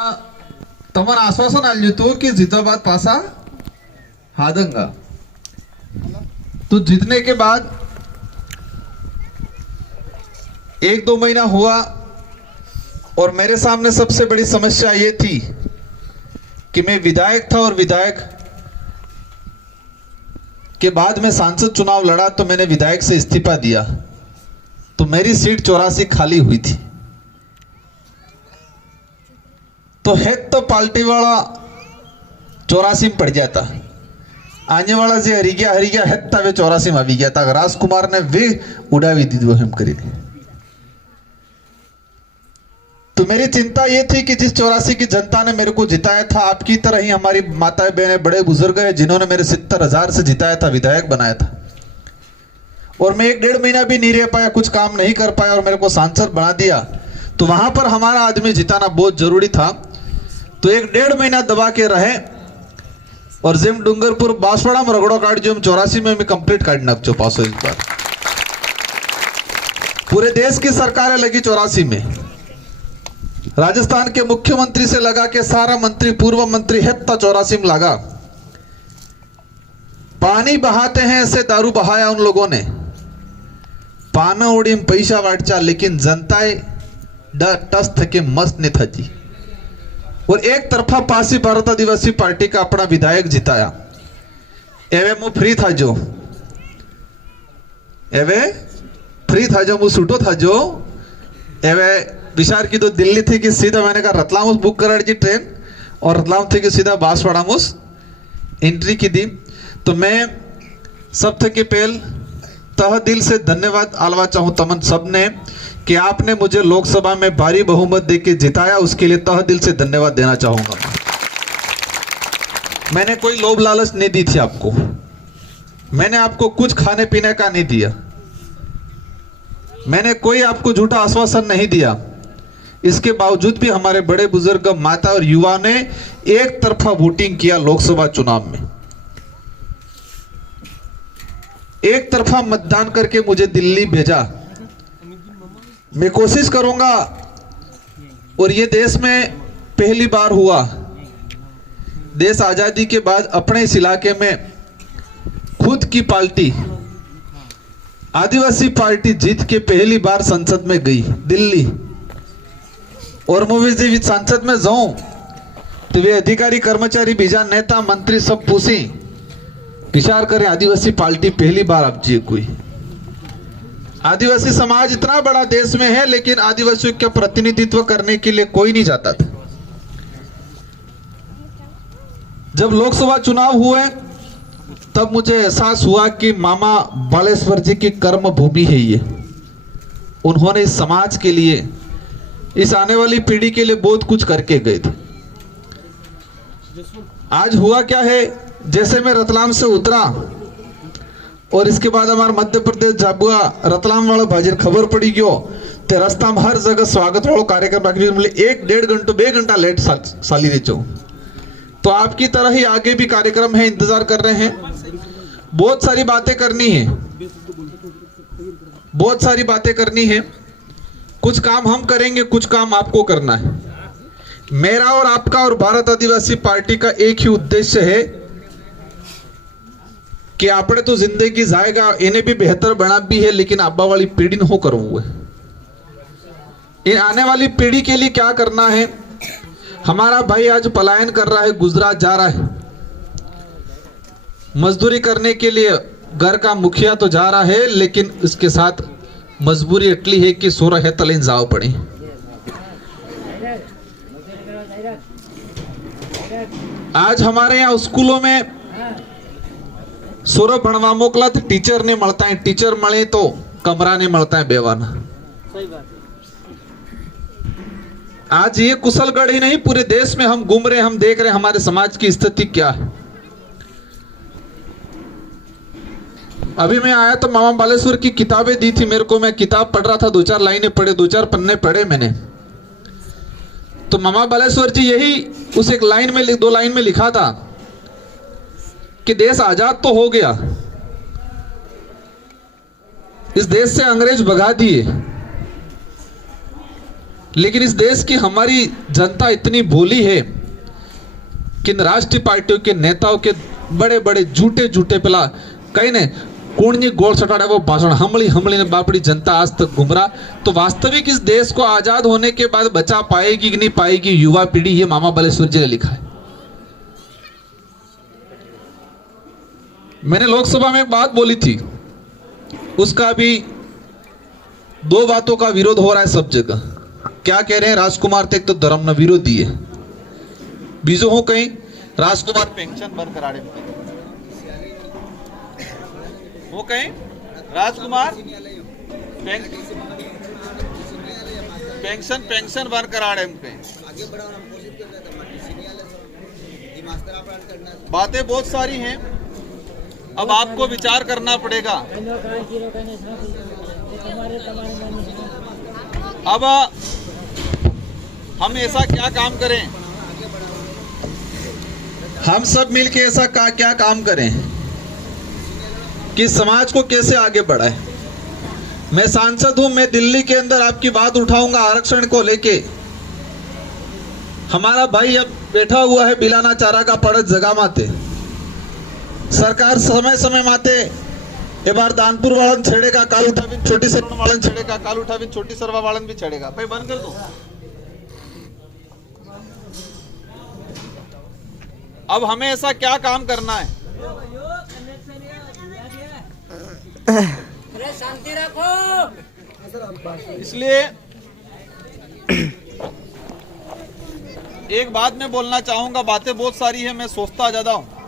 तुम्हाला आश्वासन आले तो कि जिंदाबाद पासा हादंगा। तो जीतने के बाद 1-2 महीना हुआ और मेरे सामने सबसे बड़ी समस्या ये थी कि मैं विधायक था और विधायक के बाद में सांसद चुनाव लड़ा तो मैंने विधायक से इस्तीफा दिया, तो मेरी सीट 84 खाली हुई थी। तो हेड तो पार्टी वाला 84 में पड़ जाता, आने वाला जे हरी गया हेड था वे 84 में आ गया था। राजकुमार ने वे उड़ावी दी वो हम करी। तो मेरी चिंता ये थी कि जिस 84 की जनता ने मेरे को जिताया था, आपकी तरह ही हमारी माताएं बहनें बड़े बुजुर्ग हैं जिन्होंने मेरे 70,000 से जिताया था, विधायक बनाया था, और मैं 1-1.5 महीना भी नहीं रह पाया, कुछ काम नहीं कर पाया और मेरे को सांसद बना दिया। तो वहां पर हमारा आदमी जिताना बहुत जरूरी था। तो 1-1.5 महीना दबा के रहे और जिम डूंगरपुर बांसवाड़ा में रगड़ो काट जो हम 84 में कंप्लीट काटना चो पासो। इस बार पूरे देश की सरकारें लगी 84 में, राजस्थान के मुख्यमंत्री से लगा के सारा मंत्री पूर्व मंत्री हेत्ता 84 में लगा। पानी बहाते हैं ऐसे दारू बहाया उन लोगों ने, पाना उड़ी में पैसा वाटचा, लेकिन जनताए टस थके मस्त ने थी। और एक तरफा पासी भारत आदिवासी पार्टी का अपना विधायक जिताया। एवे मु फ्री था जो, एवे फ्री था जो, मु सूटो था जो, एवे विचार की तो दिल्ली थी कि सीधा मैंने कहा रतलाम बुक कराड़ की ट्रेन, और रतलाम थी कि सीधा बांसवाड़ा मुस एंट्री की दी। तो मैं सब थे कि पहल तह दिल से धन्यवाद आलवा चाहूँ तमन सब ने कि आपने मुझे लोकसभा में भारी बहुमत देके जिताया, उसके लिए तह दिल से धन्यवाद देना चाहूंगा। मैंने कोई लोभ लालच नहीं दी थी आपको, मैंने आपको कुछ खाने पीने का नहीं दिया, मैंने कोई आपको झूठा आश्वासन नहीं दिया। इसके बावजूद भी हमारे बड़े बुजुर्ग, माता और युवा ने एक तरफा वोटिंग किया लोकसभा चुनाव में, एक तरफा मतदान करके मुझे दिल्ली भेजा। मैं कोशिश करूंगा, और ये देश में पहली बार हुआ, देश आजादी के बाद अपने इस इलाके में खुद की पार्टी आदिवासी पार्टी जीत के पहली बार संसद में गई दिल्ली। और मुझे संसद में जाऊं तो वे अधिकारी कर्मचारी बीजा नेता मंत्री सब पूछी विचार करें, आदिवासी पार्टी पहली बार अब जी कोई। आदिवासी समाज इतना बड़ा देश में है, लेकिन आदिवासियों का प्रतिनिधित्व करने के लिए कोई नहीं जाता था। जब लोकसभा चुनाव हुए तब मुझे एहसास हुआ कि मामा बालेश्वर जी की कर्म भूमि है ये। उन्होंने इस समाज के लिए, इस आने वाली पीढ़ी के लिए बहुत कुछ करके गए थे। आज हुआ क्या है, जैसे मैं रतलाम से उतरा और इसके बाद हमारे मध्य प्रदेश जाबुआ रतलाम वाला भाजर खबर पड़ी गयो ते रास्ता में हर जगह स्वागत वालों कार्यक्रम रखने मिले, 1-1.5 घंटा 2 घंटा लेट साली रही चो। तो आपकी तरह ही आगे भी कार्यक्रम है, इंतजार कर रहे हैं। बहुत सारी बातें करनी है, बहुत सारी बातें करनी है। कुछ काम हम करेंगे, कुछ काम आपको करना है। मेरा और आपका और भारत आदिवासी पार्टी का एक ही उद्देश्य है कि आपने तो जिंदगी जाएगा, इन्हें भी बेहतर बना भी है, लेकिन आबा वाली पीढ़ी न हो करूंगा। इन आने वाली पीढ़ी के लिए क्या करना है। हमारा भाई आज पलायन कर रहा है, गुजरात जा रहा है मजदूरी करने के लिए, घर का मुखिया तो जा रहा है, लेकिन इसके साथ मजबूरी इतनी है कि 16 है तलें जाओ पड़े। आज हमारे यहाँ स्कूलों में 16 भणवा मोकला तो टीचर ने મળता है, टीचर મળे तो कमरा ने મળता है बेवाना। आज ये कुशलगढ़ ही नहीं, पूरे देश में हम घूम रहे, हम देख रहे हमारे समाज की स्थिति क्या है। अभी मैं आया तो मामा बालेश्वर की किताबें दी थी मेरे को, मैं किताब पढ़ रहा था, 2-4 लाइनें पढ़े, 2-4 पन्ने पढ़े मैंने। तो मामा बालेश्वर जी यही उस एक लाइन में 2 लाइन में लिखा था कि देश आजाद तो हो गया, इस देश से अंग्रेज भगा दिए, लेकिन इस देश की हमारी जनता इतनी भोली है कि इन राष्ट्रीय पार्टियों के नेताओं के बड़े बड़े झूठे झूठे पिला कहीं ने कौन ये गोल सटाड़ा वो भाषण हमली हमली ने बापड़ी जनता आज तक गुमराह। तो वास्तविक इस देश को आजाद होने के बाद बचा पाएगी कि नहीं पाएगी युवा पीढ़ी, ये मामा बालेश्वर जी ने लिखा है। मैंने लोकसभा में एक बात बोली थी, उसका अभी दो बातों का विरोध हो रहा है सब जगह। क्या कह रहे हैं राजकुमार ते एक तो धर्म न विरोधी है, बीजो हो कहीं राजकुमार पेंशन बंद कराड़े वो कहीं राजकुमार पेंशन बंद कराड़े बातें बहुत सारी हैं, अब आपको विचार करना पड़ेगा। अब हम ऐसा क्या काम करें, हम सब मिलके ऐसा क्या काम करें कि समाज को कैसे आगे बढ़ाए। मैं सांसद हूं, मैं दिल्ली के अंदर आपकी बात उठाऊंगा आरक्षण को लेके। हमारा भाई अब बैठा हुआ है बिलाना चारा का पड़त जगह माते, सरकार समय समय माते ए बार दानपुर वालन छेड़ेगा, काल उठाविन छोटी सरवा वालन छेड़ेगा, काल उठाविन छोटी सरवा वालन भी छेड़ेगा। भाई बंद कर दो। अब हमें ऐसा क्या काम करना है, शांति रखो। इसलिए एक बात मैं बोलना चाहूंगा, बातें बहुत सारी है, मैं सोचता ज्यादा हूं।